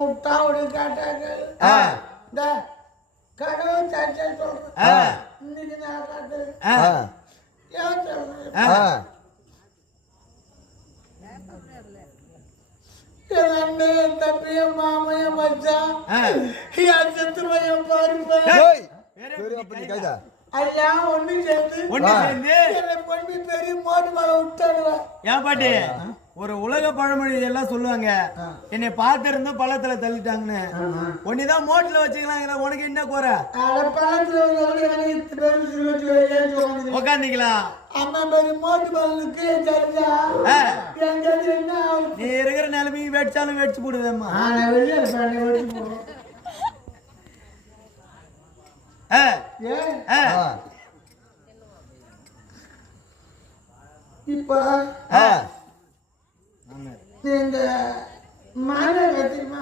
முட்டாவோட காட்டாங்க இந்த கடவுள் சாட்சியா சொல்றேன். இன்னைக்கு நான் காட்டுறேன். ஏன் சொல்றேன்? என் அண்ணன் தம்பிய மாமைய மச்சான் என் சத்துருவையும் பாருப்பேன். எல்லாம் ஒண்ணு சேர்ந்து என்னை கொண்டு பெரிய மோட்டு மேல விட்டாடுவேன். ஏன் பாட்டி ஒரு உலக பழமொழி எல்லாம் சொல்லுவாங்க, என்னை பார்த்து இருந்தா பள்ளத்துல தள்ளிட்டாங்கன்னு. ஒன்னுதான் மோட்ல வச்சுக்கலாம், உனக்கு என்ன குறை? உக்காந்தீங்களா? நீ இருக்கிற நிலைமைக்கு வெடிச்சாலும் வெடிச்சு போடுவேம்மா. இப்ப இந்த மாநகரமா